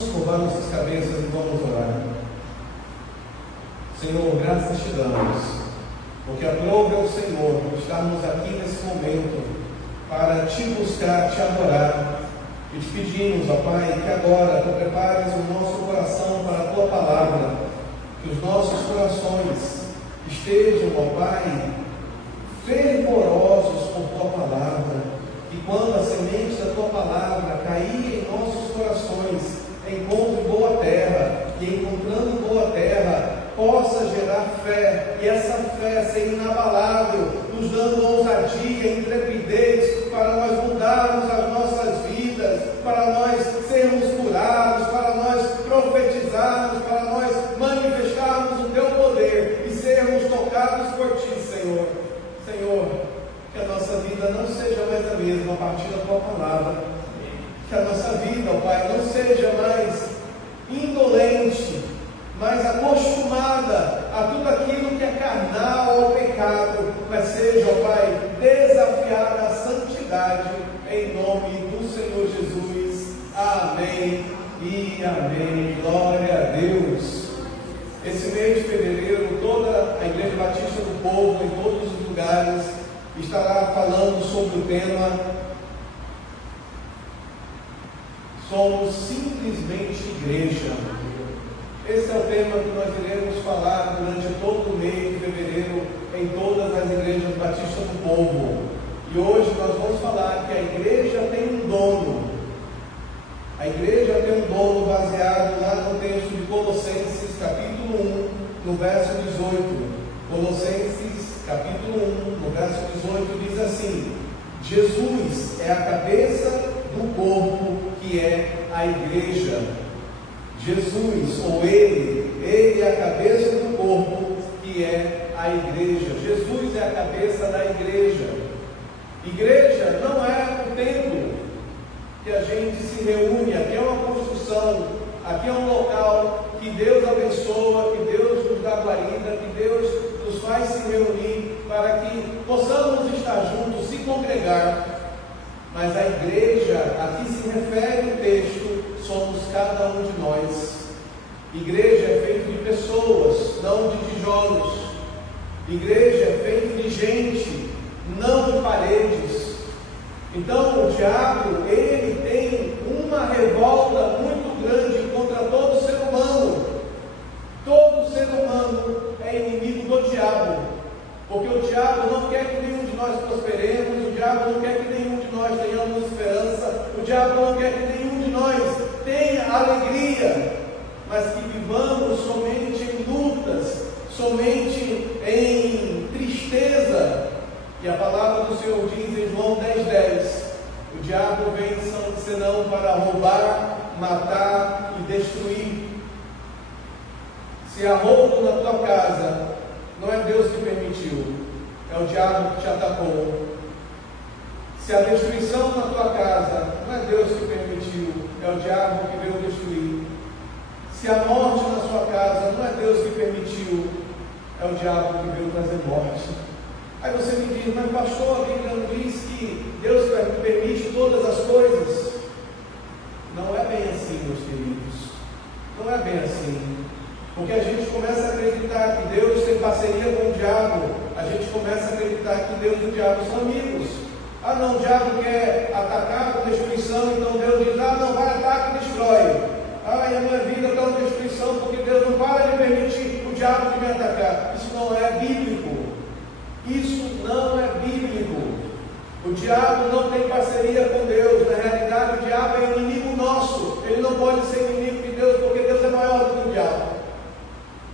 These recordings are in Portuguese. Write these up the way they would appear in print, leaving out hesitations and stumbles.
Curvar nossas cabeças e vamos orar. Senhor, graças te damos, porque aprove ao Senhor estarmos aqui nesse momento para te buscar, te adorar, e te pedimos, ó Pai, que agora tu prepares o nosso coração para a tua palavra, que os nossos corações estejam, ó Pai, fervorosos por tua palavra, que quando a semente da tua palavra cair em nossos corações, encontre boa terra, e encontrando boa terra, possa gerar fé, e essa fé ser inabalável, nos dando ousadia, intrepidez, para nós mudarmos as nossas vidas, para nós sermos curados, para nós profetizarmos, para nós manifestarmos o teu poder, e sermos tocados por ti, Senhor. Senhor, que a nossa vida não seja mais a mesma a partir da tua palavra, que a nossa vida, ó Pai, não seja mais indolente, mas acostumada a tudo aquilo que é carnal ao pecado, mas seja, ó Pai, desafiada à santidade, em nome do Senhor Jesus. Amém e amém. Glória a Deus. Esse mês de fevereiro, toda a Igreja Batista do Povo, em todos os lugares, estará falando sobre o tema Somos simplesmente igreja. Esse é o tema que nós iremos falar durante todo o mês de fevereiro em todas as igrejas batistas do povo. E hoje nós vamos falar que a igreja tem um dono. A igreja tem um dono baseado lá no texto de Colossenses, capítulo 1, no verso 18. Colossenses, capítulo 1, no verso 18, diz assim: Jesus é a cabeça do corpo, que é a igreja. Jesus, ou ele é a cabeça do corpo, que é a igreja. Jesus é a cabeça da igreja. Igreja não é o templo que a gente se reúne, aqui é uma construção, aqui é um local que Deus abençoa, que Deus nos dá guarida, que Deus nos faz se reunir para que possamos estar juntos, se congregar. Mas a igreja, a que se refere o texto, somos cada um de nós. Igreja é feita de pessoas, não de tijolos. Igreja é feita de gente, não de paredes. Então o diabo, ele tem uma revolta muito grande contra todo ser humano. Todo ser humano é inimigo do diabo, porque o diabo não quer que nenhum de nós prosperemos, o diabo não quer que nenhum de nós tenhamos esperança, o diabo não quer que nenhum de nós tenha alegria, mas que vivamos somente em lutas, somente em tristeza. E a palavra do Senhor diz em João 10:10: o diabo vem senão para roubar, matar e destruir. Se há roubo na tua casa, não é Deus que permitiu, é o diabo que te atacou. Se a destruição na tua casa, não é Deus que permitiu, é o diabo que veio destruir. Se a morte na sua casa, não é Deus que permitiu, é o diabo que veio trazer morte. Aí você me diz: mas pastor, a Bíblia não diz que Deus permite todas as coisas? Não é bem assim, meus queridos. Não é bem assim. Porque a gente começa a acreditar que Deus tem parceria com o diabo, a gente começa a acreditar que Deus e o diabo são amigos. Ah não, o diabo quer atacar com destruição, então Deus diz: ah não, vai, ataca e destrói. Ah, e a minha vida está uma destruição, porque Deus não para de permitir o diabo de me atacar. Isso não é bíblico. Isso não é bíblico. O diabo não tem parceria com Deus. Na realidade, o diabo é inimigo nosso. Ele não pode ser inimigo de Deus, porque Deus é maior do que o diabo.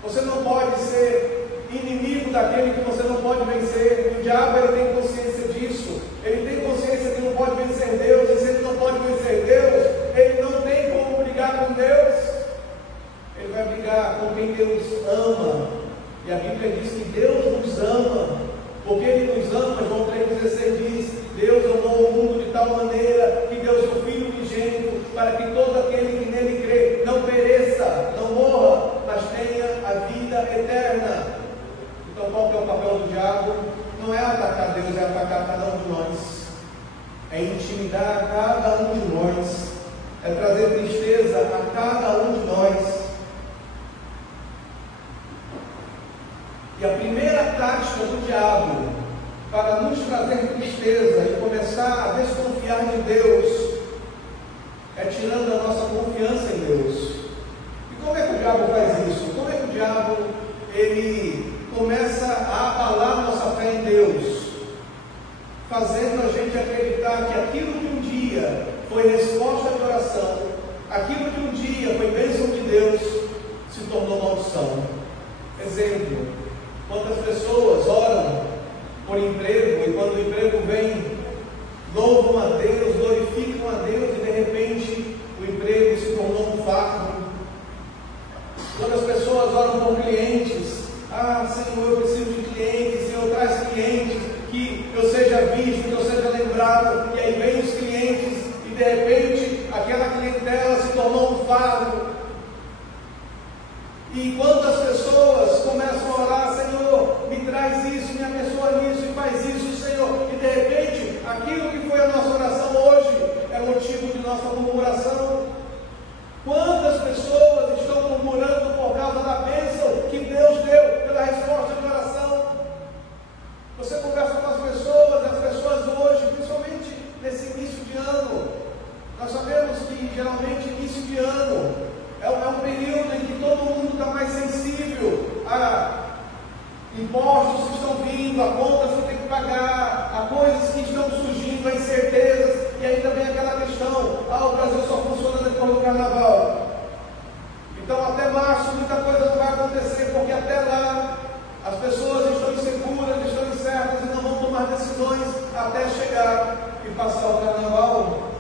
Você não pode ser inimigo daquele que você não pode vencer. O diabo, ele tem consciência disso. Ele tem consciência que não pode vencer Deus. E se ele não pode vencer Deus, ele não tem como brigar com Deus. Ele vai brigar com quem Deus ama. E a Bíblia diz que Deus nos ama. Porque Ele nos ama. João 3,16 diz: Deus amou o mundo de tal maneira que deu seu Filho unigênito, para que todo aquele que nele crê não pereça, não morra, mas tenha a vida eterna. Então qual que é o papel do diabo? Não é atacar Deus, é atacar cada um de nós. É intimidar cada um de nós. é trazer tristeza a cada um de nós. E a primeira tática do diabo para nos trazer tristeza e começar a desconfiar de Deus é tirando a nossa confiança em Deus. E como é que o diabo faz isso? Como é que o diabo ele começa a abalar nossa fé em Deus, fazendo a gente acreditar que aquilo que um dia foi resposta de oração, aquilo que um dia foi bênção de Deus, se tornou maldição. Exemplo: quantas pessoas oram por emprego, e quando o emprego vem, louvam a Deus, glorificam a Deus, e de repente o emprego se tornou um fardo. Quando as pessoas oram por clientes, Senhor, eu preciso de clientes, Senhor, traz clientes, que eu seja visto, que eu seja lembrado, e aí vem os clientes, e de repente aquela clientela se tornou um fardo. E quantas pessoas começam a orar: Senhor, me traz isso, me abençoa nisso, e faz isso, Senhor, e de repente aquilo que foi a nossa oração hoje é motivo de nossa murmuração. Quantas pessoas estão murmurando por causa da bênção que Deus deu pela resposta de oração? Você conversa com as pessoas hoje, principalmente nesse início de ano, nós sabemos que geralmente início de ano é um período em que todo mundo está mais sensível a impostos que estão vindo, a contas que tem que pagar, a coisas que estão surgindo, a incertezas, e aí também aquela questão: o Brasil só funciona depois do carnaval. Então até março muita coisa não vai acontecer, porque até lá as pessoas estão inseguras, estão incertas e não vão tomar decisões até chegar e passar o carnaval.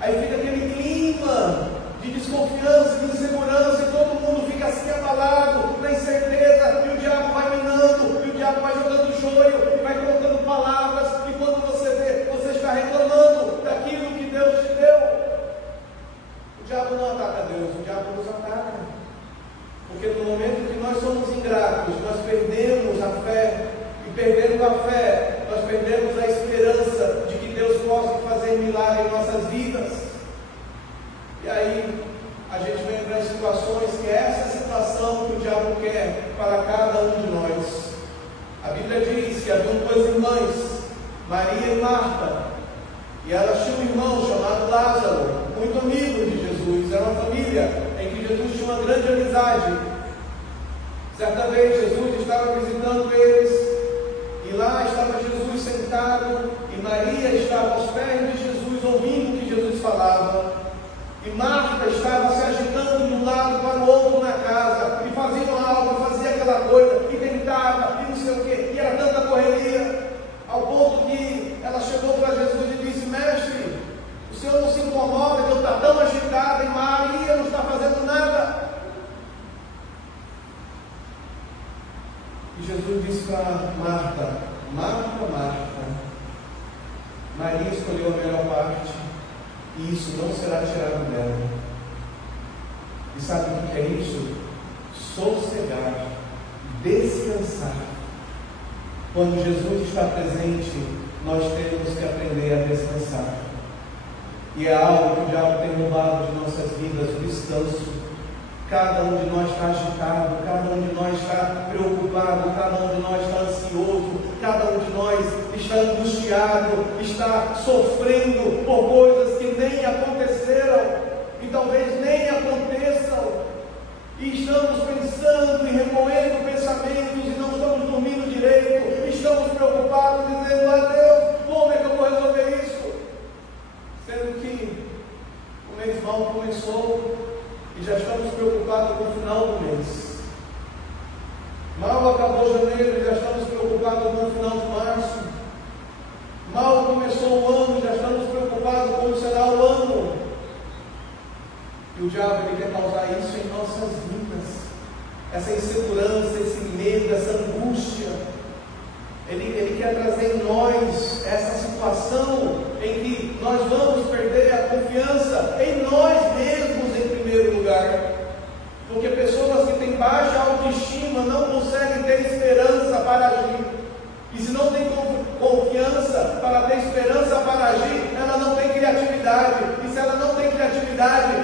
Aí fica aquele clima de desconfiança, de insegurança, e todo mundo fica assim abalado, na incerteza, e o diabo vai minando, e o diabo vai jogando joio, e vai colocando palavras, e quando você vê, você está reclamando daquilo que Deus te deu. O diabo não ataca Deus, o diabo nos ataca, porque no momento que nós somos ingratos, nós perdemos a fé, e perdendo a fé, nós perdemos a esperança de que Deus possa fazer milagre em nossas vidas. E aí a gente vai entrar em situações que é essa situação que o diabo quer para cada um de nós. A Bíblia diz que haviam duas irmãs, Maria e Marta, e elas tinham um irmão chamado Lázaro, muito amigo de Jesus. Era uma família em que Jesus tinha uma grande amizade. Certa vez Jesus estava visitando eles, e lá estava Jesus sentado, e Maria estava aos pés de Jesus, ouvindo o que Jesus falava. E Marta estava se agitando de um lado para o outro na casa, e fazia algo, fazia aquela coisa, e tentava, e não sei o que, e era tanta correria, ao ponto que ela chegou para Jesus e disse: Mestre, o Senhor não se incomoda que eu estou tão agitada, e Maria não está fazendo nada? E Jesus disse para Marta: Marta, Marta, Maria escolheu a melhor parte, e isso não será tirado dela. E sabe o que é isso? Sossegar, descansar. Quando Jesus está presente, nós temos que aprender a descansar. E é algo que o diabo tem roubado de nossas vidas, o descanso. Cada um de nós está agitado, cada um de nós está preocupado, cada um de nós está ansioso, cada um de nós está angustiado, está sofrendo por coisas que nem aconteceram e talvez nem aconteçam, e estamos pensando e remoendo pensamentos e não estamos dormindo direito, e estamos preocupados, dizendo: Deus, como é que eu vou resolver isso? Sendo que o mês mal começou e já estamos preocupados com o final do mês. Mal acabou janeiro e já estamos preocupados com o final de março. Mal começou o ano e já estamos preocupados com como será o ano. E o diabo ele quer causar isso em nossas vidas. Essa insegurança, esse medo, essa angústia. Ele quer trazer em nós essa situação em que nós vamos perder a confiança em nós mesmos em primeiro lugar. Porque pessoas que têm baixa autoestima não conseguem ter esperança para agir. E se não tem confiança para ter esperança para agir, ela não tem criatividade. E se ela não tem criatividade,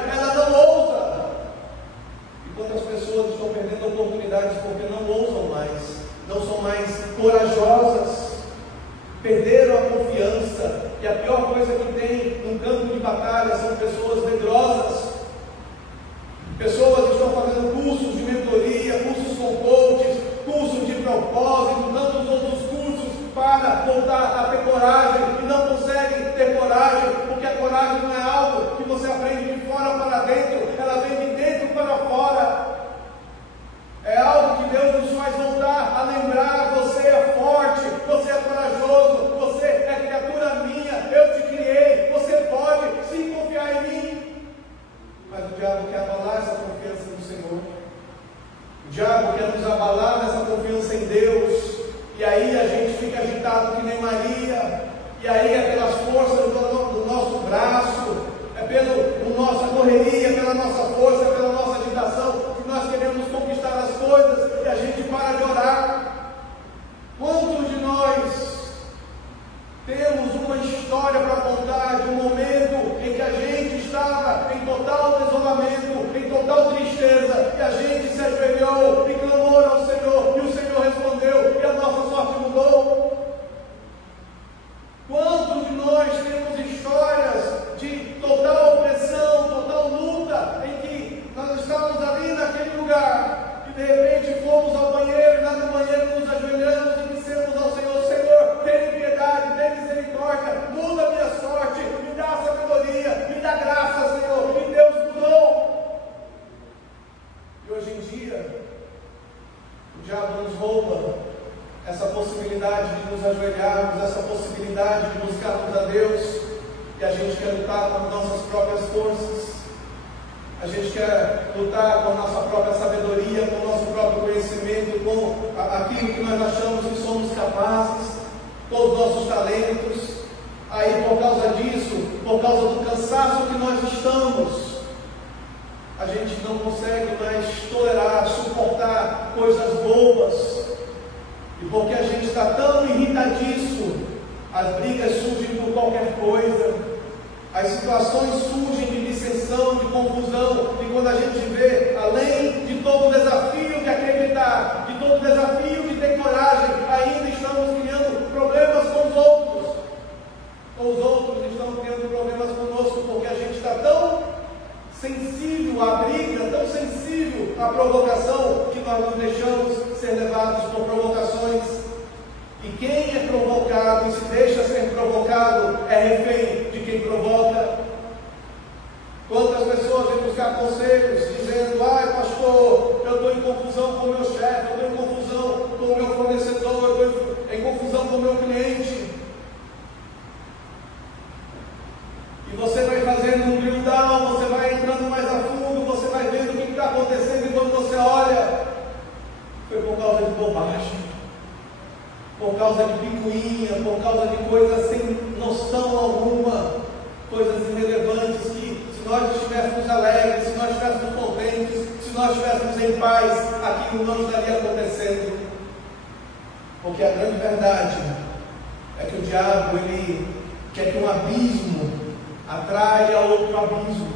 que tem um campo de batalha são pessoas medrosas, pessoas que estão fazendo cursos de mentoria, cursos com coaches, cursos de propósito, tantos outros cursos para voltar a ter coragem e não conseguem ter coragem, porque a coragem não é algo que você aprende de fora para dentro, ela vem de dentro para fora. É algo que Deus nos faz voltar a lembrar: você é forte, você é corajoso, você é criatura minha, eu te criei, você pode sim confiar em mim. Mas o diabo quer abalar essa confiança no Senhor. O diabo quer nos abalar nessa confiança em Deus. E aí a gente fica agitado que nem Maria. E aí é pelas forças do nosso braço, é pela nossa correria, pela nossa força, pela nossa agitação, que nós queremos conquistar as coisas e a gente para de orar. Quantos de nós temos uma história para contar de um momento em que a gente estava em total desolamento, em total tristeza, e a gente se ajoelhou e clamou ao Senhor, e o Senhor respondeu, e a nossa sorte mudou? Quantos de nós temos histórias de total opressão, total luta, em que nós estávamos ali naquele lugar, e de repente fomos ao banheiro, e lá no banheiro nos ajoelhamos e dissemos ao Senhor: Senhor, tenha piedade, tenha misericórdia, muda a minha sorte, me dá sabedoria, me dá graça, Senhor, e Deus mudou. E hoje em dia, o diabo nos rouba essa possibilidade de nos ajoelharmos, essa possibilidade de buscarmos a Deus, e a gente quer lutar com as nossas próprias forças, a gente quer lutar com a nossa própria sabedoria, com o nosso próprio conhecimento, com aquilo que nós achamos que somos capazes, com os nossos talentos. Aí, por causa disso, por causa do cansaço que nós estamos, a gente não consegue mais tolerar, suportar coisas boas. E porque a gente está tão irritadiço, as brigas surgem por qualquer coisa, as situações surgem de dissensão, de confusão, e quando a gente vê, além de todo o desafio de acreditar, de todo o desafio de ter coragem, ainda estamos criando problemas com os outros. Os outros estão criando problemas conosco, porque a gente está tão sensível à briga, tão sensível à provocação, que nós nos deixamos ser levados por provocações. E quem é provocado e se deixa ser provocado é refém de quem provoca. Quantas pessoas vêm buscar conselhos dizendo: ai pastor, eu estou em confusão com o meu chefe, eu estou em confusão com o meu fornecedor, eu estou em confusão com o meu cliente. E você vai fazendo um drill down, você vai entrando mais a fundo, você vai vendo o que está acontecendo, e quando você olha, foi por causa de bobagem, por causa de picuinha, por causa de coisas sem noção alguma, coisas irrelevantes que, se nós estivéssemos alegres, se nós estivéssemos contentes, se nós estivéssemos em paz, aquilo não estaria acontecendo. Porque a grande verdade é que o diabo, ele quer que um abismo atrai a outro abismo,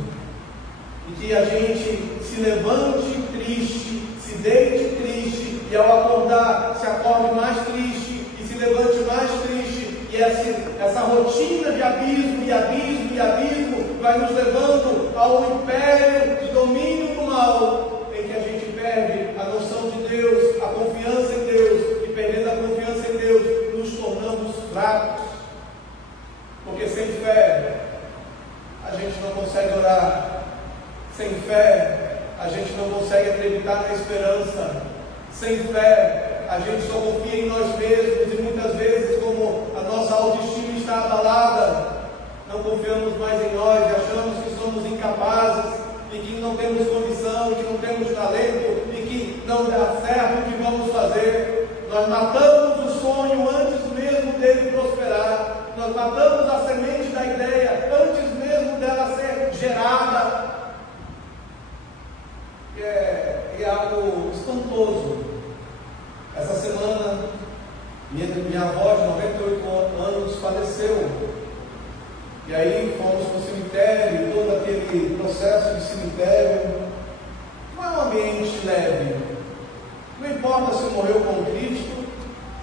e que a gente se levante triste, se deite triste, e ao acordar se acorde mais triste, e se levante mais triste, e essa rotina de abismo, e abismo, e abismo, vai nos levando ao império de domínio do mal, em que a gente perde a noção de Deus, a confiança em Deus, e perdendo a confiança em Deus, nos tornamos fracos, porque sem fé a gente não consegue orar, sem fé a gente não consegue acreditar na esperança, sem fé a gente só confia em nós mesmos, e muitas vezes, como a nossa autoestima está abalada, não confiamos mais em nós e achamos que somos incapazes, e que não temos condição, que não temos talento, e que não dá certo o que vamos fazer. Nós matamos o sonho antes mesmo dele prosperar, nós matamos a semente da ideia antes mesmo dela ser gerada. E é algo espantoso. Essa semana, minha avó de 98 anos faleceu. E aí fomos para o cemitério, todo aquele processo de cemitério. Não é um ambiente leve. Não importa se morreu com Cristo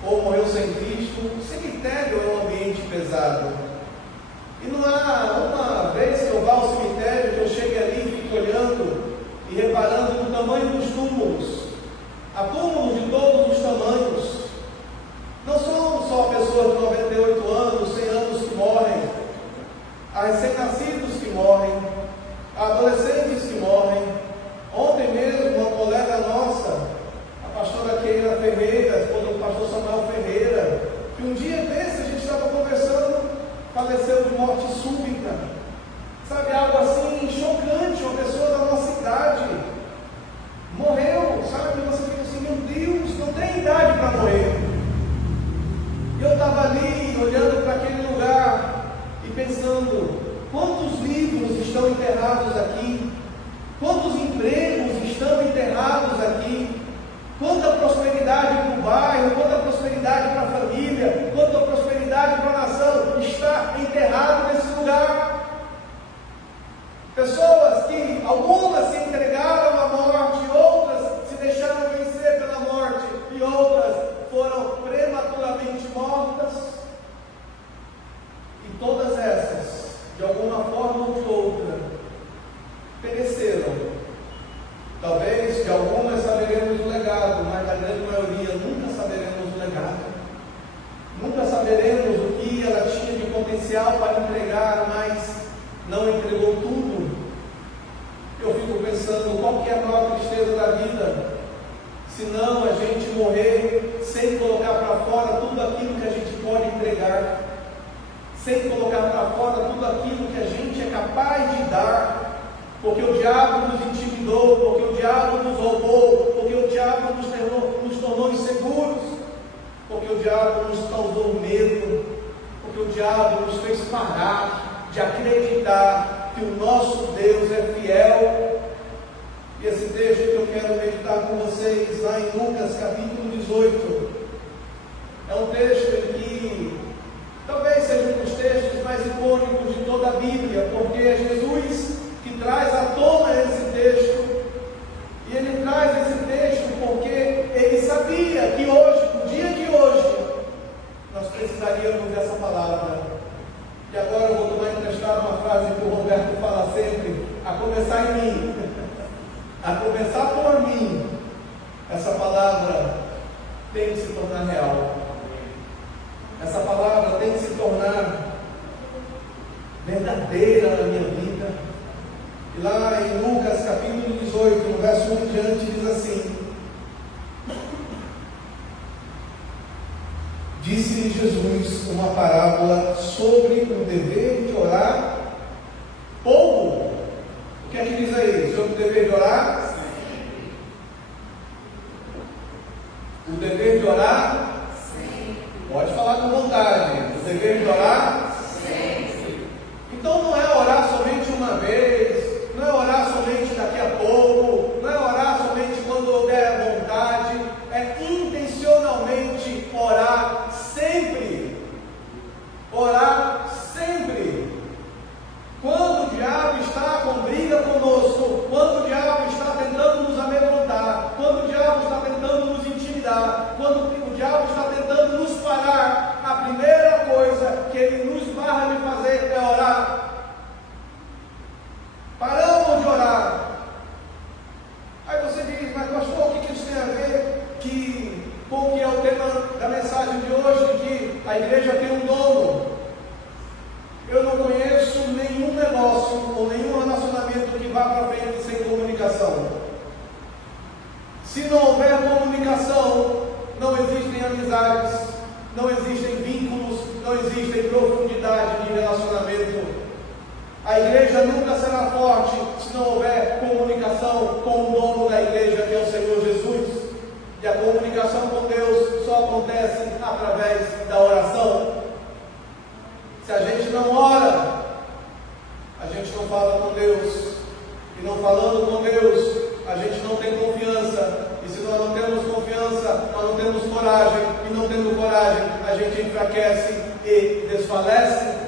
ou morreu sem Cristo, o cemitério é um ambiente pesado. E não há e reparando no tamanho dos túmulos. Há túmulos de todos os tamanhos. Não são só pessoas de 98 anos, 100 anos que morrem. Há recém-nascidos que morrem. Há adolescentes que morrem. Ontem mesmo, uma colega nossa, a pastora Keila Ferreira, esposa do pastor Samuel Ferreira, que um dia desse a gente estava conversando, faleceu de morte súbita. Sabe, algo assim chocante, uma pessoa da nossa idade morreu, sabe? Você fica assim, meu Deus, não tem idade para morrer. E eu estava ali, olhando para aquele lugar e pensando, quantos livros estão enterrados aqui? Quantos empregos estão enterrados aqui? Quanta prosperidade para o bairro, quanta prosperidade para a família, quanta prosperidade para a nação está enterrado nesse lugar. Pessoas que, algumas se entregaram à morte, outras se deixaram vencer pela morte, e outras foram prematuramente mortas. E todas essas, de alguma forma ou de outra, pereceram. Talvez de algumas saberemos o legado, mas da grande maioria nunca saberemos o legado. Nunca saberemos o que ela tinha de potencial para entregar, mas não entregou tudo. Eu fico pensando, qual que é a maior tristeza da vida? Se não a gente morrer sem colocar para fora tudo aquilo que a gente pode entregar, sem colocar para fora tudo aquilo que a gente é capaz de dar, porque o diabo nos intimidou, porque o diabo nos roubou, porque o diabo nos tornou inseguros, porque o diabo nos causou medo, porque o diabo nos fez parar de acreditar que o nosso Deus é fiel. E esse texto que eu quero meditar com vocês, lá em Lucas capítulo 18, é um texto que talvez seja um dos textos mais icônicos de toda a Bíblia, porque é Jesus que traz à tona esse texto, e ele traz esse texto porque ele sabia que hoje, no dia de hoje, nós precisaríamos dessa palavra. E agora eu vou tomar emprestado uma frase que o Roberto fala sempre, a começar em mim, a começar por mim, essa palavra tem que se tornar real. Essa palavra tem que se tornar verdadeira na minha vida. E lá em Lucas capítulo 18, no verso 1 em diante, diz assim: disse Jesus uma parábola sobre o dever de orar pouco. O que é que diz aí? Sobre o dever de orar? Sim. O dever de orar? Sim. Pode falar com vontade. O dever de orar? Sim. Então não é orar somente uma vez, não é orar somente daqui a pouco, não é orar somente quando der vontade, é intencionalmente orar sempre. Orar sempre. Quando o diabo está com briga conosco, quando o diabo está tentando nos amedrontar, quando o diabo está tentando nos intimidar, quando o diabo está tentando nos parar, a primeira coisa que ele nos barra de fazer é orar. Paramos de orar. Aí você diz, mas pastor, o que isso tem a ver com o que é o tema da mensagem de hoje, que a igreja tem um dono? Eu não conheço nenhum negócio ou nenhum relacionamento que vá para frente sem comunicação. Se não houver comunicação, não existem amizades, não existem vínculos, não existem profundidade de relacionamento. A igreja nunca será forte se não houver comunicação com o dono da igreja, que é o Senhor Jesus. E a comunicação com Deus só acontece através da oração. Se a gente não ora, a gente não fala com Deus. E não falando com Deus, a gente não tem confiança. E se nós não temos confiança, nós não temos coragem. E não tendo coragem, a gente enfraquece e desfalece.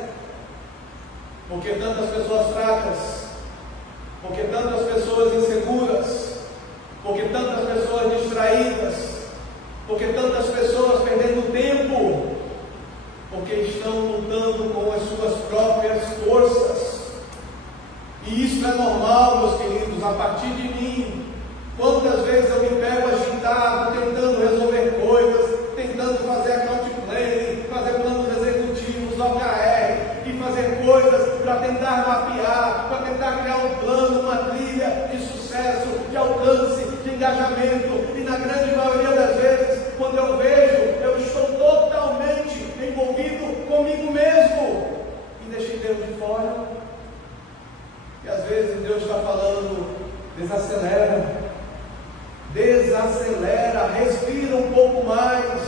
Porque tantas pessoas fracas, porque tantas pessoas inseguras, porque tantas pessoas distraídas, porque tantas pessoas perdendo tempo, porque estão lutando com as suas próprias forças. E isso é normal, meus queridos, a partir de mim, relacionamento, e na grande maioria das vezes, quando eu vejo, eu estou totalmente envolvido comigo mesmo e deixei Deus de fora. E às vezes Deus está falando: desacelera, respira um pouco mais,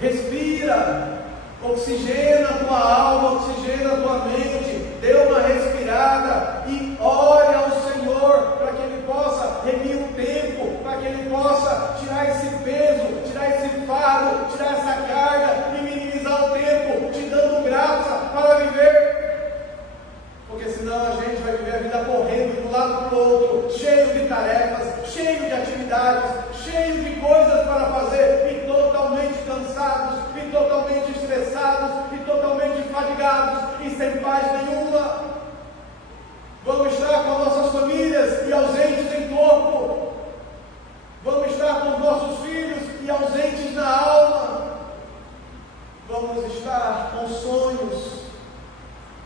respira, oxigena a tua alma, oxigena a tua mente, dê uma respirada e ore ao Senhor para que Ele possa remir o tempo, para que Ele possa tirar esse peso, tirar esse fardo, tirar essa carga e minimizar o tempo, te dando graça para viver. Porque senão a gente vai viver a vida correndo de um lado para o outro, cheio de tarefas, cheio de atividades, cheio de coisas para fazer, e totalmente cansados, e totalmente estressados, e totalmente fadigados, e sem paz nenhuma. Vamos estar com as nossas famílias e ausentes em corpo. Vamos estar com os nossos filhos e ausentes na alma. Vamos estar com sonhos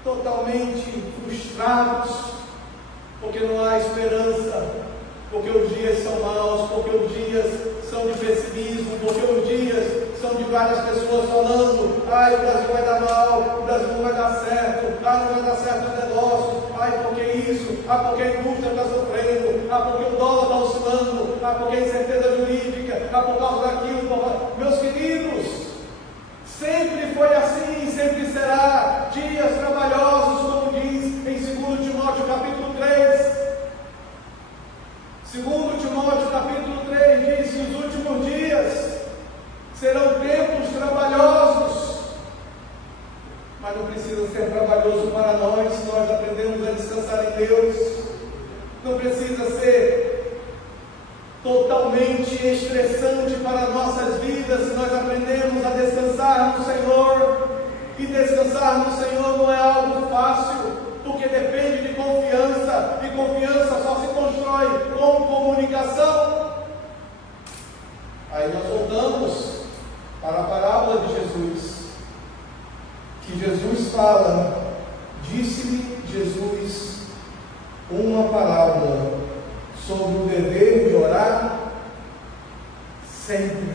totalmente frustrados, porque não há esperança, porque os dias são maus, porque os dias são de pessimismo, porque os dias são de várias pessoas falando: ai, o Brasil vai dar mal, o Brasil não vai dar certo, não vai dar certo os negócios, ai, porque isso, porque a indústria está sofrendo, porque o dólar está oscilando, porque a incerteza jurídica, por causa daquilo. Meus queridos, sempre foi assim e sempre será. Dias trabalhosos, como diz em 2 Timóteo capítulo 3. 2 Timóteo capítulo 3 diz que os últimos dias serão tempos trabalhosos, mas não precisa ser trabalhoso para nós se nós aprendemos a descansar em Deus. Não precisa ser totalmente estressante para nossas vidas se nós aprendemos a descansar no Senhor. E descansar no Senhor não é algo fácil, porque depende de confiança, e confiança só se constrói com comunicação. Aí nós voltamos para a parábola de Jesus, que Jesus fala: disse-lhe Jesus uma parábola sobre o dever de orar sempre.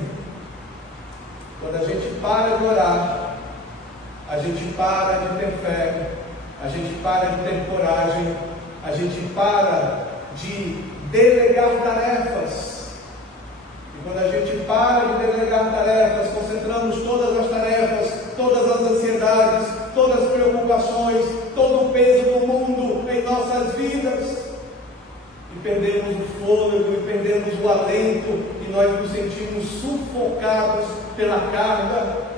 Quando a gente para de orar, a gente para de ter fé, a gente para de ter coragem, a gente para de delegar tarefas. E quando a gente para de delegar tarefas, concentramos todas as tarefas, todas as ansiedades, todas as preocupações, todo o peso do mundo em nossas vidas, e perdemos o fôlego, e perdemos o alento, e nós nos sentimos sufocados pela carga,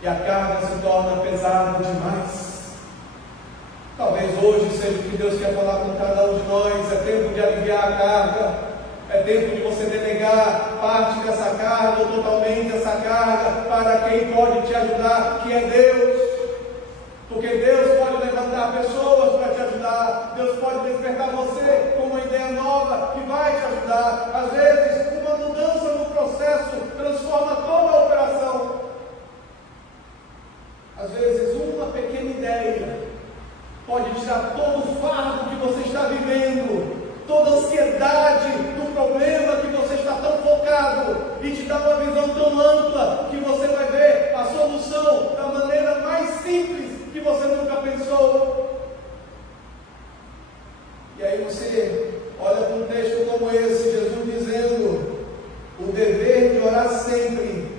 e a carga se torna pesada demais. Talvez hoje seja o que Deus quer falar com cada um de nós: é tempo de aliviar a carga, é tempo de você delegar parte dessa carga, ou totalmente essa carga, para quem pode te ajudar, que é Deus. Porque Deus pode levantar pessoas para te ajudar, Deus pode despertar você com uma ideia nova que vai te ajudar. Às vezes, uma mudança no processo transforma toda a operação. Às vezes, uma pequena ideia pode tirar todo o fardo que você está vivendo, toda a ansiedade do problema que você está tão focado, e te dar uma visão tão ampla que você vai ver a solução da maneira mais simples que você nunca pensou. E aí você olha para um texto como esse, Jesus dizendo o dever de orar sempre.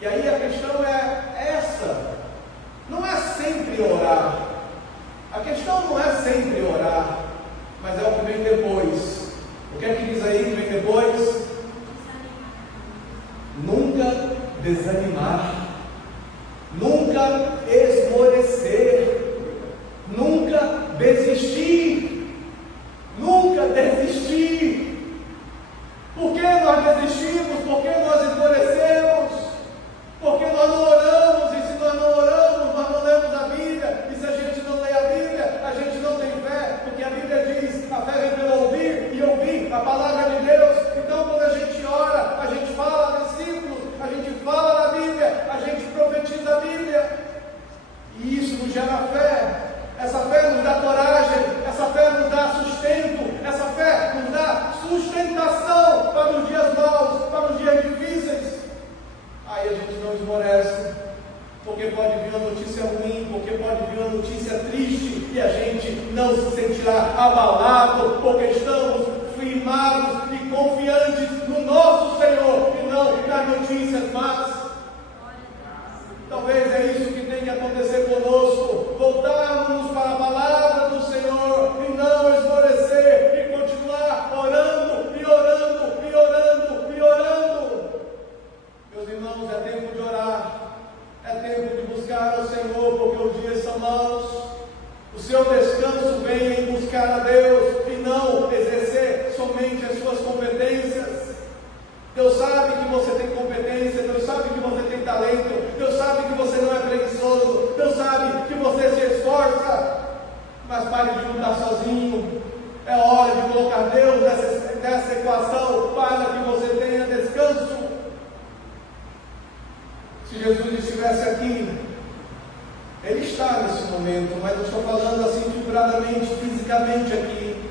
E aí a questão é essa: não é sempre orar. A questão não é sempre orar, mas é o que vem depois. O que é que diz aí que vem depois? Nunca desanimar, nunca esmorecer, nunca desistir, nunca desistir. Por que nós desistimos? Por que nós esmorecemos? Porque nós não oramos, e se nós não oramos, nós não lemos a Bíblia, e se a gente não lê a Bíblia, a gente não tem fé, porque a Bíblia diz: a fé vem pelo ouvir, e ouvir a palavra de Deus. Então, quando a gente ora, a gente fala versículos, a gente fala da não se sentirá abalado, porque estamos firmados e confiantes no nosso Senhor e não nas notícias más. Talvez é isso que tem que acontecer conosco, voltarmos para a palavra do Senhor e não esmorecer e continuar orando e orando e orando e orando. Meus irmãos, é tempo de orar, é tempo de buscar ao Senhor, porque os dias são maus. O seu descanso vem em buscar a Deus e não exercer somente as suas competências. Deus sabe que você tem competência, Deus sabe que você tem talento, Deus sabe que você não é preguiçoso, Deus sabe que você se esforça, mas pare de lutar sozinho. É hora de colocar Deus nessa equação para que você tenha descanso. Se Jesus estivesse aqui, Ele está nesse momento, mas eu estou falando assim figuradamente, fisicamente aqui.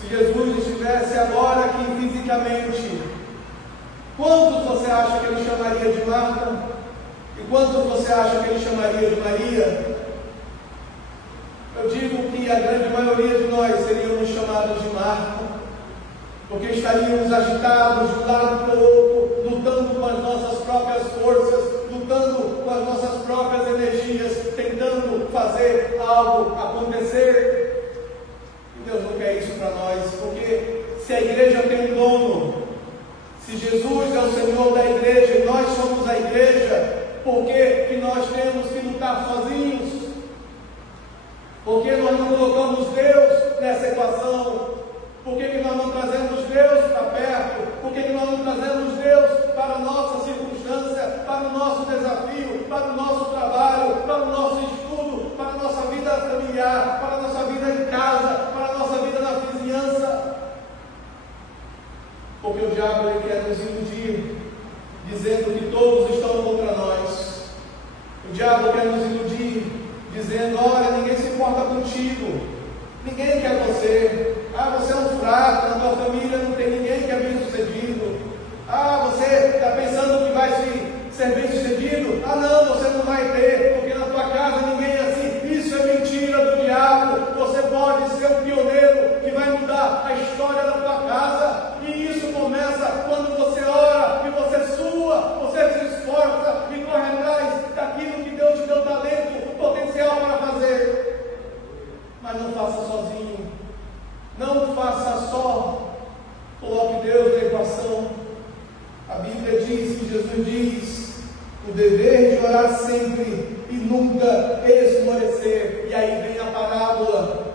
Se Jesus estivesse agora aqui fisicamente, quantos você acha que Ele chamaria de Marta? E quantos você acha que Ele chamaria de Maria? Eu digo que a grande maioria de nós seríamos chamados de Marta, porque estaríamos agitados de um lado para o outro, lutando com as nossas próprias forças, lutando com as nossas próprias energias, tentando fazer algo acontecer. E Deus não quer isso para nós, porque se a igreja tem um dono, se Jesus é o Senhor da igreja e nós somos a igreja, por que nós temos que lutar sozinhos? Por que nós não colocamos Deus nessa equação? Por que nós não trazemos Deus para perto? Por que nós não trazemos Deus para a nossa circunstância, para o nosso desafio, para o nosso trabalho, para o nosso estudo, para a nossa vida familiar, para a nossa vida em casa, para a nossa vida na vizinhança? Porque o diabo ele quer nos iludir, dizendo que todos estão contra nós. O diabo quer nos iludir, dizendo: olha, ninguém se importa contigo, ninguém quer você. Você é um fraco, na tua família não tem ninguém que é bem sucedido. Você está pensando que vai ser bem sucedido? Não, você não vai ter, porque na tua casa ninguém é assim. Isso é mentira do diabo. Você pode ser um pioneiro que vai mudar a história da tua casa. E isso começa quando você ora e você sua, você se esforça e corre atrás daquilo que Deus te deu talento, potencial para fazer. Mas não faça sozinho. Não faça só, coloque Deus na equação. A Bíblia diz, que Jesus diz, o dever de orar sempre e nunca esmorecer. E aí vem a parábola,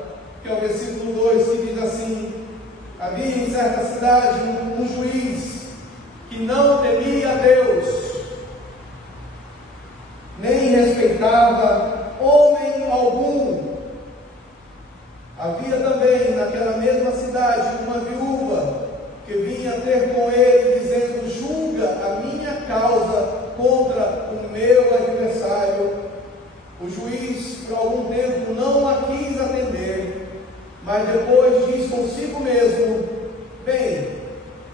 que é o versículo 2, que diz assim: havia em certa cidade um juiz que não temia a Deus, nem respeitava homem algum. Havia também naquela mesma cidade uma viúva que vinha ter com ele, dizendo: julga a minha causa contra o meu adversário. O juiz por algum tempo não a quis atender, mas depois diz consigo mesmo: bem,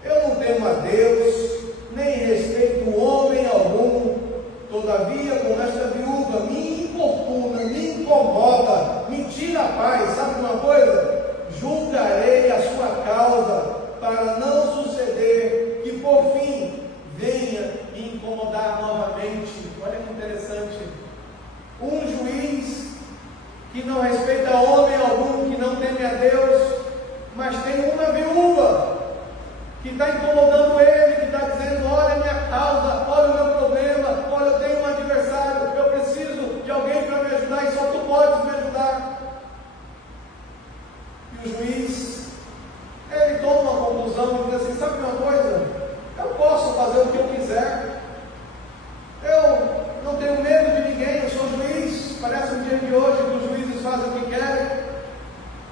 eu não temo a Deus, nem respeito homem algum. Todavia, com esta viúva me importuna, me incomoda, me tira a paz. Sabe uma coisa? Julgarei a sua causa, para não suceder que por fim venha me incomodar novamente. Olha que interessante. Um juiz que não respeita homem algum, que não teme a Deus, mas tem uma viúva que está incomodando ele, que está dizendo: olha a minha causa, olha o meu problema, olha, eu tenho um adversário, eu preciso de alguém para me ajudar e só tu podes me ajudar. E o juiz, ele toma uma conclusão e diz assim: sabe uma coisa? Eu posso fazer o que eu quiser, eu não tenho medo de ninguém, eu sou juiz. Parece um dia de hoje que os juízes fazem o que querem,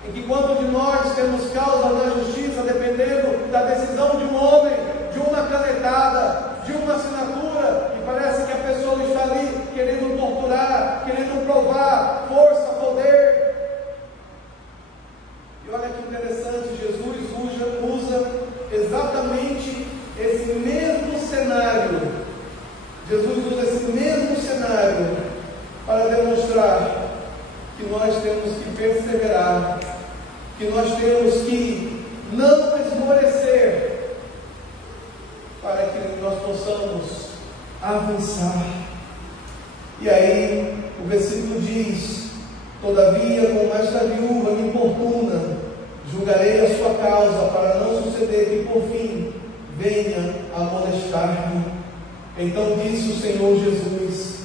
e que quanto de nós temos causa na justiça, dependendo da decisão de um homem, de uma canetada, de uma assinatura, e parece que a pessoa está ali querendo torturar, querendo provar força, poder. E olha que interessante, Jesus usa exatamente esse mesmo cenário. Jesus usa esse mesmo cenário para demonstrar que nós temos que perseverar lembrar que nós temos que não esmorecer para que nós possamos avançar. E aí o versículo diz: todavia, como esta viúva me importuna, julgarei a sua causa, para não suceder que por fim venha a molestar-me. Então disse o Senhor Jesus: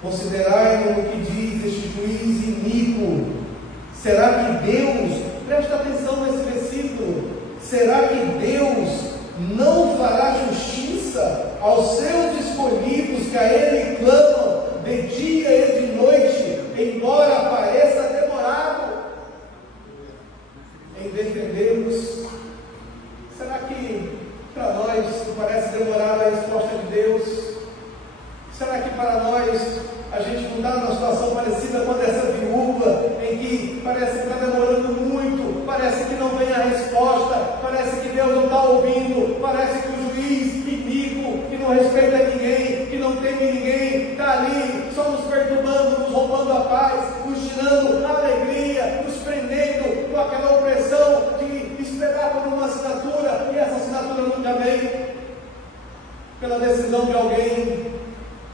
considerai-no o que diz este juiz iníquo. Será que Deus, presta atenção nesse versículo, será que Deus não fará justiça aos seus escolhidos que a Ele clamam de dia e de noite, embora pareça demorado em defendermos? Será que para nós parece demorada a resposta de Deus? Será que para nós a gente não está numa situação parecida com essa viúva, em que parece que está demorando muito, parece que não vem a resposta, parece que Deus não está ouvindo, parece que o juiz iníquo, que não respeita ninguém, que não teme ninguém, está ali só nos perturbando, nos roubando a paz, nos tirando a alegria, nos prendendo com aquela opressão de esperar por uma assinatura, e essa assinatura nunca vem, pela decisão de alguém.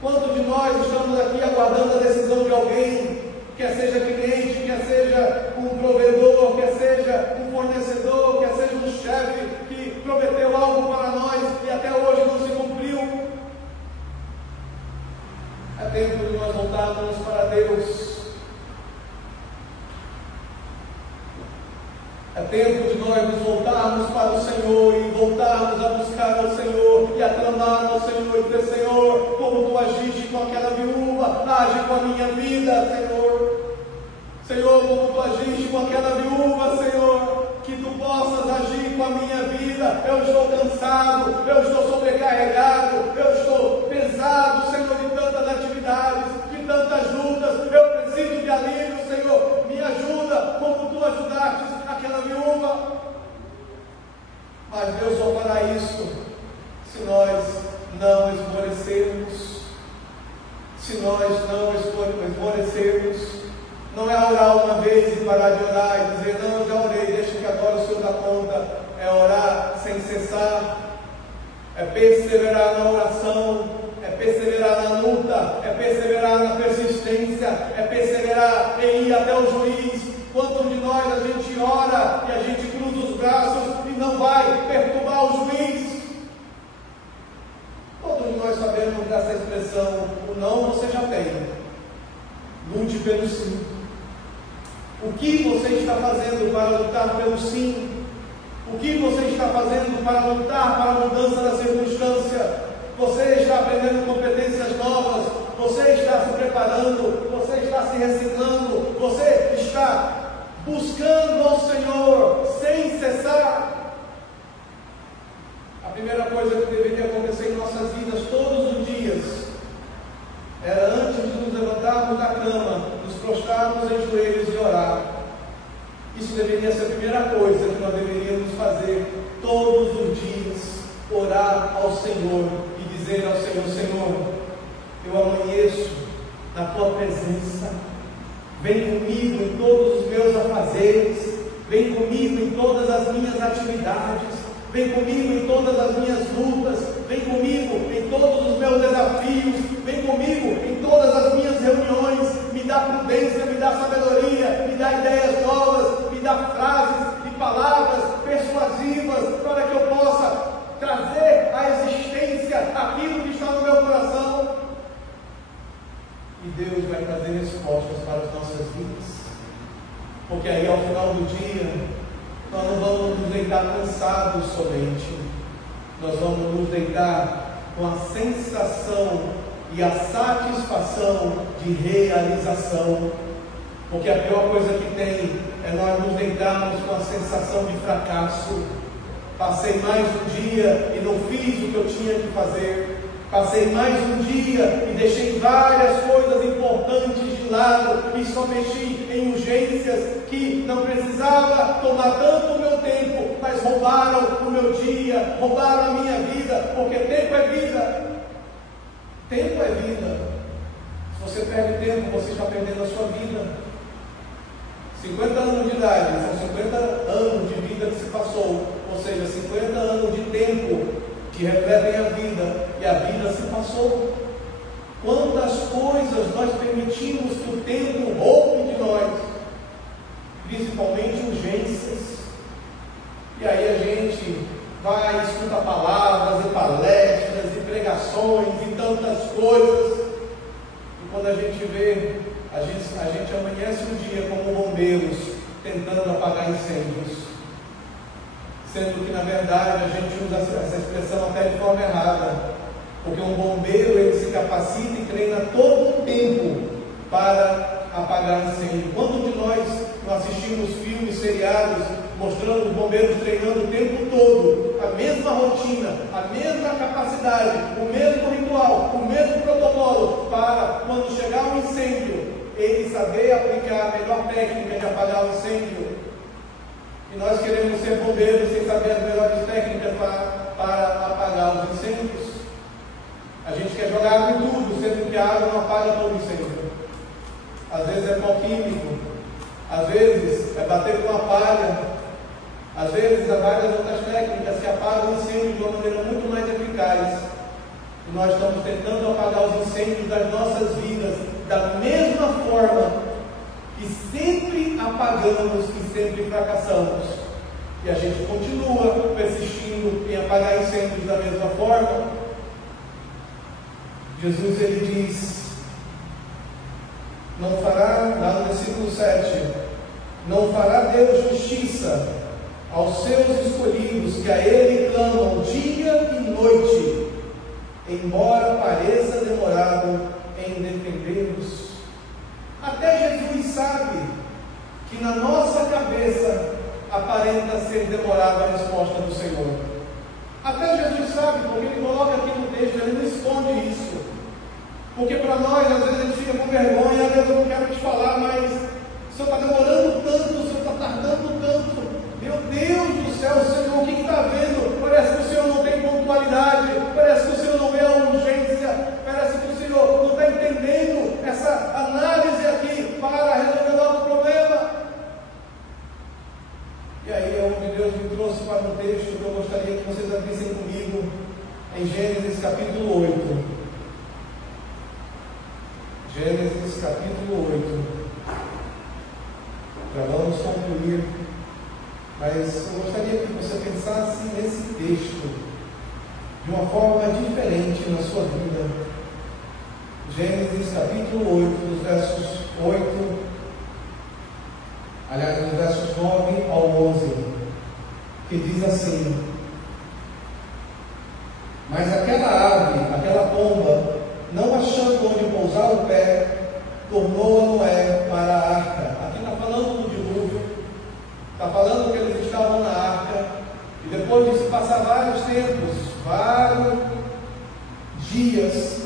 Quantos de nós estamos aqui aguardando a decisão de alguém, quer seja cliente, quer seja um provedor, quer seja um fornecedor, quer seja um chefe que prometeu algo para nós e até hoje não se cumpriu? É tempo de nós voltarmos para Deus. É tempo de nós nos voltarmos para o Senhor e voltarmos a buscar ao Senhor e a clamar ao Senhor e dizer: Senhor, como Tu agiste com aquela viúva, age com a minha vida, Senhor. Senhor, como Tu agiste com aquela viúva, Senhor, que Tu possas agir com a minha vida. Eu estou cansado, eu estou sobrecarregado, eu estou pesado, Senhor, de tantas atividades, de tantas lutas. Eu preciso de alívio, Senhor. Me ajuda como Tu ajudaste aquela viúva. Mas Deus só fará isso se nós não esmorecermos. Se nós não esmorecermos. Não é orar uma vez e parar de orar e dizer: não, eu já orei, deixa que agora o Senhor dá conta. É orar sem cessar, é perseverar na oração, é perseverar na luta, é perseverar na persistência, é perseverar em ir até o juiz. Quantos de nós a gente ora e a gente cruza os braços e não vai perturbar o juiz? Todos de nós sabemos dessa expressão: o não você já tem, lute pelo sim. O que você está fazendo para lutar pelo sim? O que você está fazendo para lutar para a mudança da circunstância? Você está aprendendo competências novas, você está se preparando, você está se reciclando, você está buscando ao Senhor sem cessar. A primeira coisa que deveria acontecer em nossas vidas todos os dias era, antes de nos levantarmos da cama, nos prostrarmos em joelhos e orar. Isso deveria ser a primeira coisa que nós deveríamos fazer todos os dias: orar ao Senhor e dizer ao Senhor: Senhor, eu amanheço na Tua presença, vem comigo em todos os meus afazeres, vem comigo em todas as minhas atividades, vem comigo em todas as minhas lutas, vem comigo em todos os meus desafios, vem comigo em todas as minhas reuniões, me dá prudência, me dá sabedoria, me dá ideias novas, me dá frases e palavras persuasivas para que eu possa trazer à existência aquilo que está no meu coração. E Deus vai trazer respostas para as nossas vidas, porque aí ao final do dia nós não vamos nos deitar cansados somente, nós vamos nos deitar com a sensação e a satisfação de realização, porque a pior coisa que tem é nós nos deitarmos com a sensação de fracasso. Passei mais um dia e não fiz o que eu tinha que fazer, passei mais um dia e deixei várias coisas importantes de lado e só mexi em urgências que não precisava tomar tanto o meu tempo, mas roubaram o meu dia, roubaram a minha vida, porque tempo é vida. Tempo é vida. Se você perde tempo, você está perdendo a sua vida. 50 anos de idade, são 50 anos de vida que se passou, ou seja, 50 anos de tempo que refletem a vida, e a vida se passou. Quantas coisas nós permitimos que o tempo roube de nós, principalmente urgências, e aí a gente vai, escuta palavras e palestras e pregações e tantas coisas, e quando a gente vê, a gente amanhece um dia como bombeiros tentando apagar incêndios, sendo que na verdade a gente usa essa expressão até de forma errada, porque um bombeiro ele se capacita e treina todo o tempo para apagar incêndio. Quantos de nós não assistimos filmes, seriados, mostrando os bombeiros treinando o tempo todo, a mesma rotina, a mesma capacidade, o mesmo ritual, o mesmo protocolo, para quando chegar um incêndio, ele saber aplicar a melhor técnica de apagar o incêndio? E nós queremos ser bombeiros sem saber as melhores técnicas para apagar os incêndios. A gente quer jogar água em tudo, sendo que a água não apaga todo incêndio. Às vezes é pó químico, às vezes é bater com a palha, às vezes há várias outras técnicas que apagam o incêndio de uma maneira muito mais eficaz. E nós estamos tentando apagar os incêndios das nossas vidas da mesma forma que sempre apagamos e sempre fracassamos. E a gente continua persistindo em apagar incêndios da mesma forma. Jesus ele diz, não fará, lá no versículo 7, não fará Deus justiça aos seus escolhidos, que a Ele clamam dia e noite, embora pareça demorado em defendê-los. Até Jesus sabe que na nossa cabeça aparenta ser demorada a resposta do Senhor. Até Jesus sabe, porque Ele coloca aqui no texto, Ele não esconde isso. Porque para nós, às vezes a gente fica com vergonha, às vezes eu não quero te falar, mas o Senhor está demorando tanto, o Senhor está tardando tanto. Meu Deus do céu, Senhor, o que está vendo? Parece que o Senhor não tem pontualidade, parece que o Senhor não vê a urgência, parece que o Senhor não está entendendo essa análise aqui para resolver logo o problema. E aí é onde Deus me trouxe para um texto que eu gostaria que vocês abrissem comigo, em Gênesis capítulo 8. Gênesis capítulo 8. Já vamos concluir, mas eu gostaria que você pensasse nesse texto de uma forma diferente na sua vida. Gênesis capítulo 8, dos versos 8, aliás, dos versos 9 ao 11, que diz assim: mas aquela ave, aquela pomba, não achando onde pousar o pé, tornou a Noé para a arca. Aqui está falando do dilúvio, está falando que eles estavam na arca, e depois de se passar vários tempos, vários dias,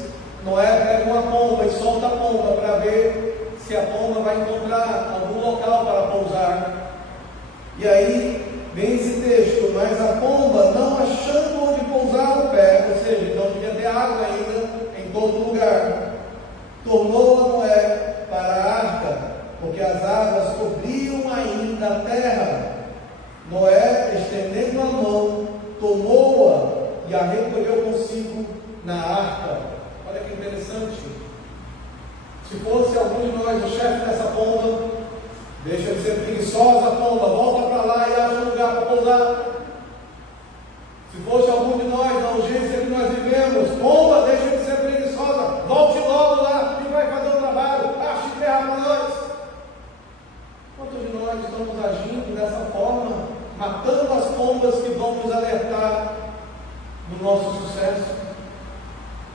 Noé pega uma pomba e solta a pomba para ver se a pomba vai encontrar algum local para pousar. E aí vem esse texto: mas a pomba, não achando onde pousar o pé, ou seja, não devia ter água ainda em todo lugar, tornou a Noé para a arca, porque as águas cobriam ainda a terra. Noé, estendendo a mão, tomou-a e a recolheu consigo na arca. Olha que interessante. Se fosse algum de nós o chefe dessa pomba, deixa de ser preguiçosa, pomba, volta para lá e acha um lugar para pousar. Se fosse algum de nós, na urgência que nós vivemos, pomba, deixa de ser preguiçosa, volte logo lá e vai fazer o trabalho, ache terra para nós. Quantos de nós estamos agindo dessa forma, matando as pombas que vão nos alertar do nosso sucesso?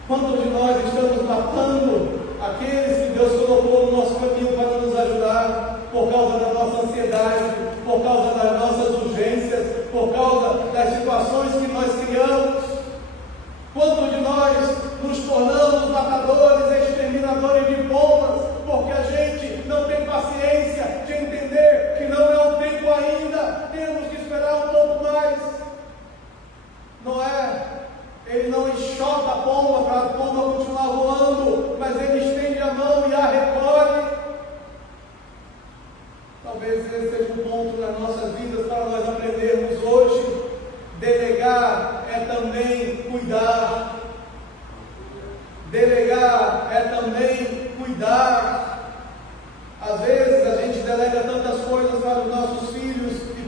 Quantos de nós estamos matando aqueles que Deus colocou no nosso caminho para nos ajudar, por causa da nossa ansiedade, por causa das nossas urgências, por causa das situações que nós criamos? Quantos de nós nos tornamos matadores, exterminadores de pombas, porque a gente não tem paciência de entender que não é o tempo ainda, temos que esperar um pouco mais? Noé, ele não enxota a pomba para a pomba continuar voando, mas ele estende a mão e a recolhe. Talvez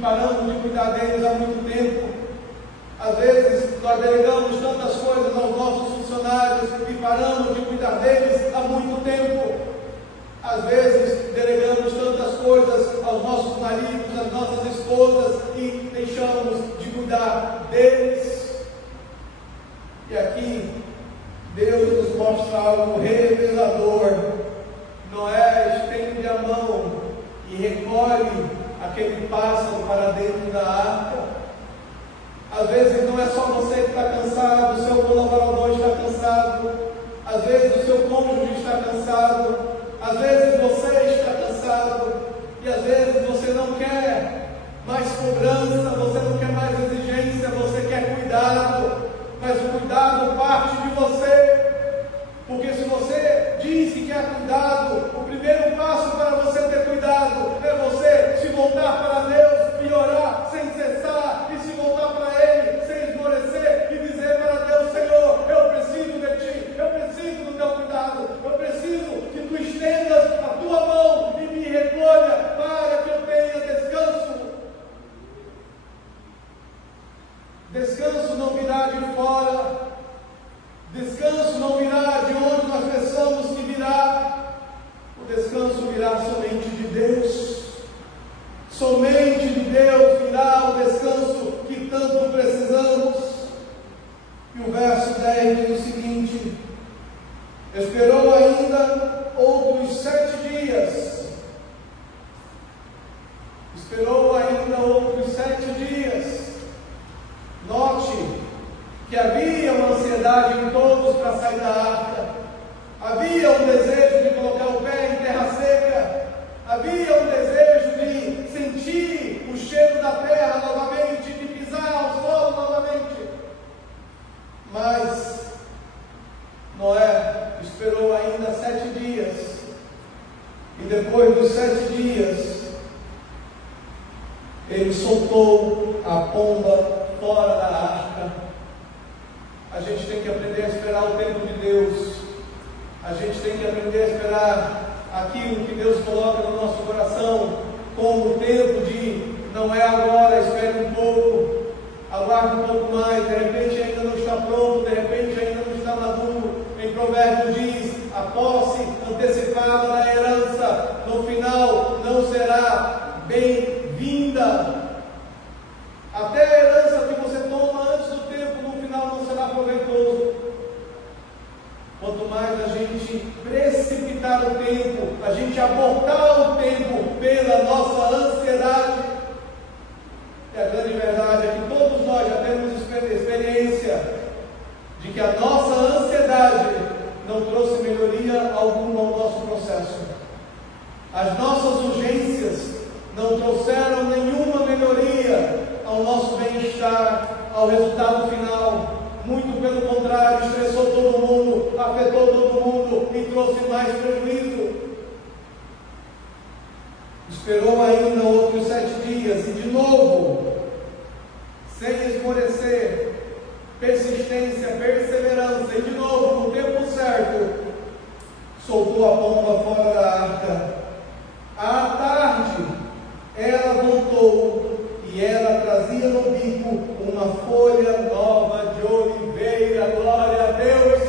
paramos de cuidar deles há muito tempo. Às vezes nós delegamos tantas coisas aos nossos funcionários e paramos de cuidar deles há muito tempo. Às vezes delegamos tantas coisas aos nossos maridos, às nossas esposas e deixamos de cuidar deles. E aqui Deus nos mostra algo revelador. Noé estende a mão e recolhe aquele pássaro para dentro da arca. Às vezes não é só você que está cansado, o seu colaborador está cansado, às vezes o seu cônjuge está cansado, às vezes você está cansado, e às vezes você não quer mais cobrança, você não quer mais exigência, você quer cuidado, mas o cuidado parte de você, porque se você diz que quer cuidado, o primeiro passo para você ter cuidado é você se voltar para Deus e orar sem cessar, e se voltar para Ele sem esmorecer e dizer para Deus: Senhor, eu preciso de Ti, eu preciso do Teu cuidado, eu preciso que Tu estendas a Tua mão e me recolha para que eu tenha descanso. Descanso não virá de fora, descanso não virá de onde nós pensamos que virá, o descanso virá somente de Deus. Somente de Deus virá o descanso que tanto precisamos. E o verso 10 diz o seguinte: esperou ainda outros 7 dias. Esperou ainda outros 7 dias. Note que havia uma ansiedade em todos para sair da arca. Havia um desejo de colocar o pé em terra seca. Havia um desejo de sentir o cheiro da terra novamente, de pisar o solo novamente. Mas Noé esperou ainda 7 dias. E depois dos 7 dias, ele soltou a pomba fora da arca. A gente tem que aprender a esperar o tempo de Deus. A gente tem que aprender a esperar aquilo que Deus coloca no nosso coração como o tempo de não é agora, espere um pouco, aguarde um pouco mais, de repente ainda não está pronto, de repente ainda não está maduro. Em Provérbios diz: a posse antecipada da herança no final não será bem-vinda. Até a herança que você toma antes do tempo, no final não será proveitoso. Quanto mais a gente precipitar o tempo, a gente abortar o tempo pela nossa ansiedade. E a grande verdade é que todos nós já temos experiência de que a nossa ansiedade não trouxe melhoria alguma ao nosso processo. As nossas urgências não trouxeram nenhuma melhoria ao nosso bem-estar, ao resultado final. Muito pelo contrário, estressou todo mundo, afetou todo mundo e trouxe mais prejuízo. Esperou ainda outros 7 dias e de novo, sem esmorecer, persistência, perseverança, e de novo, no tempo certo, soltou a pomba fora da arca. À tarde, ela voltou e ela trazia no bico uma folha nova de oliveira. Glória a Deus!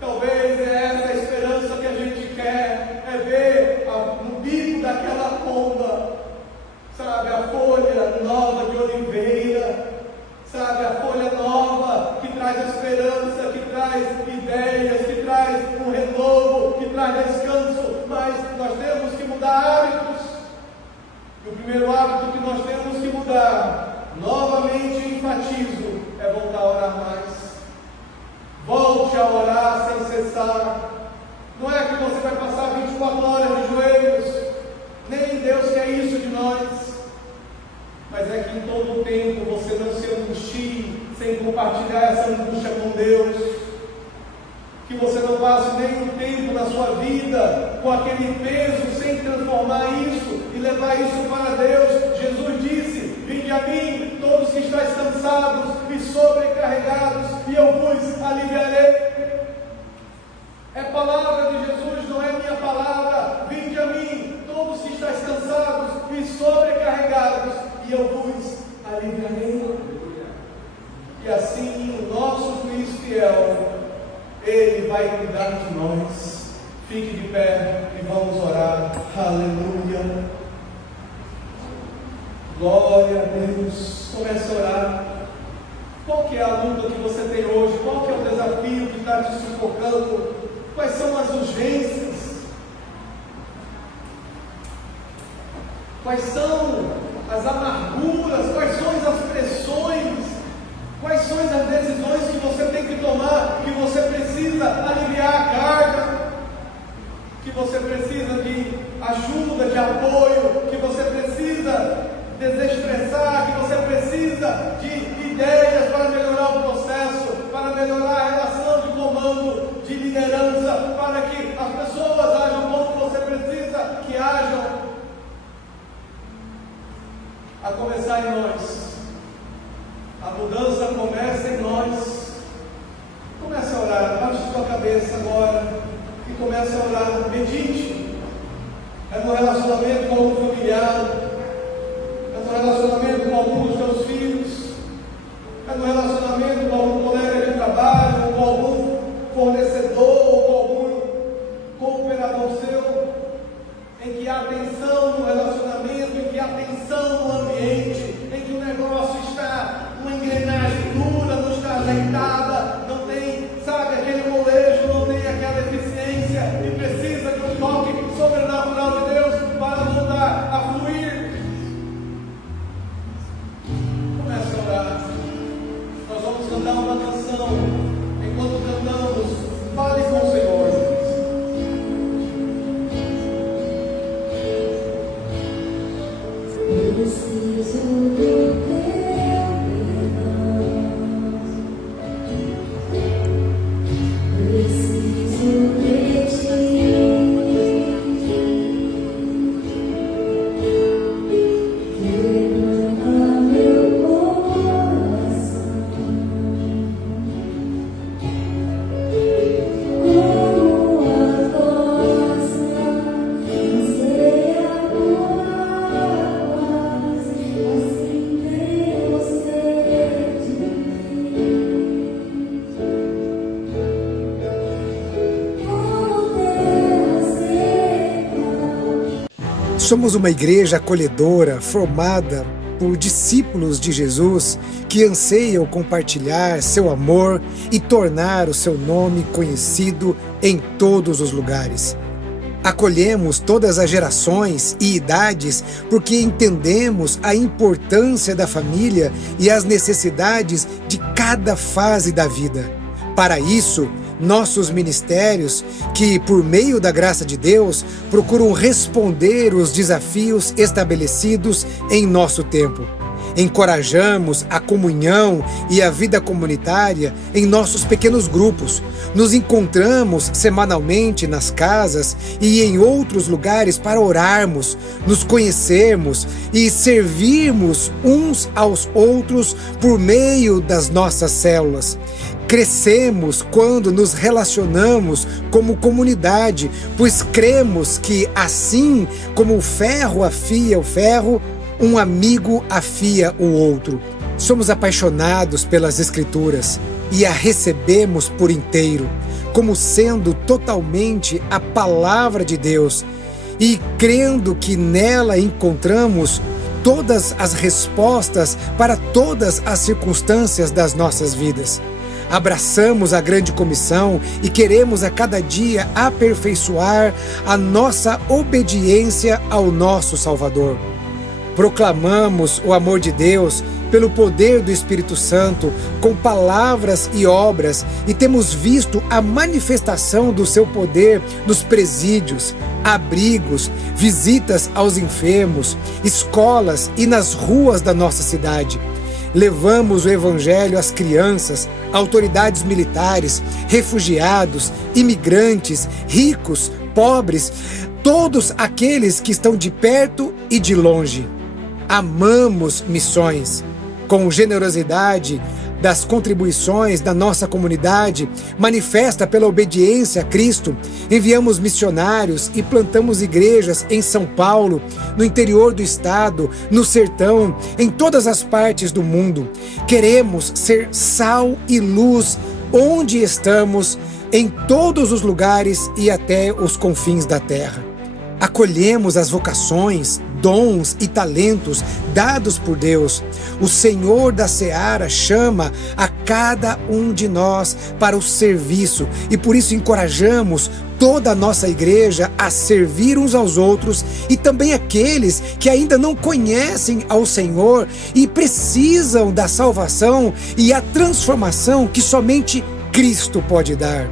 Talvez é essa a esperança que a gente quer, é ver no bico daquela pomba, sabe, a folha nova de oliveira, sabe, a folha nova que traz esperança, que traz ideias, que traz um renovo, que traz descanso. Mas nós temos que mudar hábitos. E o primeiro hábito que nós temos que mudar, novamente enfatizo, é voltar a orar mais. Volte a orar sem cessar. Não é que você vai passar 24 horas de joelhos, nem Deus quer isso de nós, mas é que em todo o tempo você não se angustie sem compartilhar essa angústia com Deus. Que você não passe nenhum tempo na sua vida com aquele peso, sem transformar isso e levar isso para Deus. Jesus disse: vinde a mim, todos que estáis cansados e sobrecarregados, e eu vos aliviarei. É palavra de Jesus, não é minha palavra. Vinde a mim, todos que estáis cansados e sobrecarregados, e eu vos aliviarei. E assim o nosso juiz fiel, Ele vai cuidar de nós. Fique de pé e vamos orar. Aleluia. Glória a Deus. Comece a orar. Qual que é a luta que você tem hoje? Qual que é o desafio que está te sufocando? Quais são as urgências? Quais são as amarguras? Quais são as pressões? Quais são as decisões que você tem que tomar? Que você precisa aliviar a carga? Que você precisa de ajuda, de apoio? Que você precisa desestressar? Que você precisa de ideias para melhorar o processo? Para melhorar a relação de comando, de liderança? Para que as pessoas ajam como você precisa que ajam? A começar em nós. A mudança começa em nós. Comece a orar, baixe sua cabeça agora e comece a orar, medite. É no relacionamento com algum familiar, é no relacionamento com algum dos seus filhos, é no relacionamento com algum colega de trabalho, com algum fornecedor, ou com algum cooperador seu, em que há tensão no relacionamento, em que há tensão no ambiente, em que o negócio está uma engrenagem dura, não está ajeitada, não tem, sabe, aquele molejo, não tem aquela eficiência e precisa de um toque sobrenatural de Deus para voltar a fluir. Comece a orar. Nós vamos cantar uma canção. Enquanto cantamos, fale com o Senhor. Preciso do teu Somos uma igreja acolhedora, formada por discípulos de Jesus que anseiam compartilhar seu amor e tornar o seu nome conhecido em todos os lugares. Acolhemos todas as gerações e idades porque entendemos a importância da família e as necessidades de cada fase da vida. Para isso, nossos ministérios, que por meio da graça de Deus, procuram responder os desafios estabelecidos em nosso tempo. Encorajamos a comunhão e a vida comunitária em nossos pequenos grupos. Nos encontramos semanalmente nas casas e em outros lugares para orarmos, nos conhecermos e servirmos uns aos outros por meio das nossas células. Crescemos quando nos relacionamos como comunidade, pois cremos que assim como o ferro afia o ferro, um amigo afia o outro. Somos apaixonados pelas Escrituras e a recebemos por inteiro, como sendo totalmente a palavra de Deus, e crendo que nela encontramos todas as respostas para todas as circunstâncias das nossas vidas. Abraçamos a grande comissão e queremos a cada dia aperfeiçoar a nossa obediência ao nosso Salvador. Proclamamos o amor de Deus pelo poder do Espírito Santo, com palavras e obras, e temos visto a manifestação do seu poder nos presídios, abrigos, visitas aos enfermos, escolas e nas ruas da nossa cidade. Levamos o Evangelho às crianças, autoridades militares, refugiados, imigrantes, ricos, pobres, todos aqueles que estão de perto e de longe. Amamos missões. Com generosidade, das contribuições da nossa comunidade manifesta pela obediência a Cristo, enviamos missionários e plantamos igrejas em São Paulo, no interior do estado, no sertão, em todas as partes do mundo. Queremos ser sal e luz onde estamos, em todos os lugares e até os confins da terra. Acolhemos as vocações, dons e talentos dados por Deus. O Senhor da Seara chama a cada um de nós para o serviço e por isso encorajamos toda a nossa igreja a servir uns aos outros e também aqueles que ainda não conhecem ao Senhor e precisam da salvação e a transformação que somente Cristo pode dar.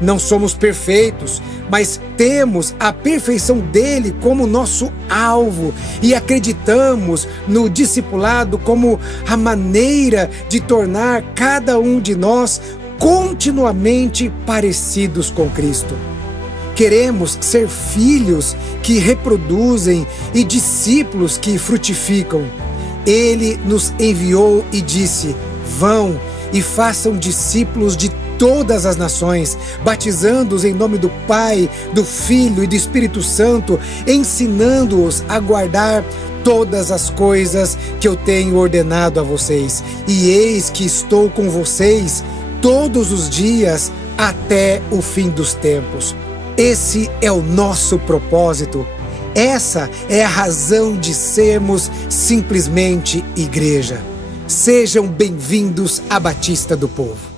Não somos perfeitos, mas temos a perfeição dele como nosso alvo e acreditamos no discipulado como a maneira de tornar cada um de nós continuamente parecidos com Cristo. Queremos ser filhos que reproduzem e discípulos que frutificam. Ele nos enviou e disse: vão e façam discípulos de todas as nações, batizando-os em nome do Pai, do Filho e do Espírito Santo, ensinando-os a guardar todas as coisas que eu tenho ordenado a vocês. E eis que estou com vocês todos os dias até o fim dos tempos. Esse é o nosso propósito. Essa é a razão de sermos simplesmente igreja. Sejam bem-vindos à Batista do Povo.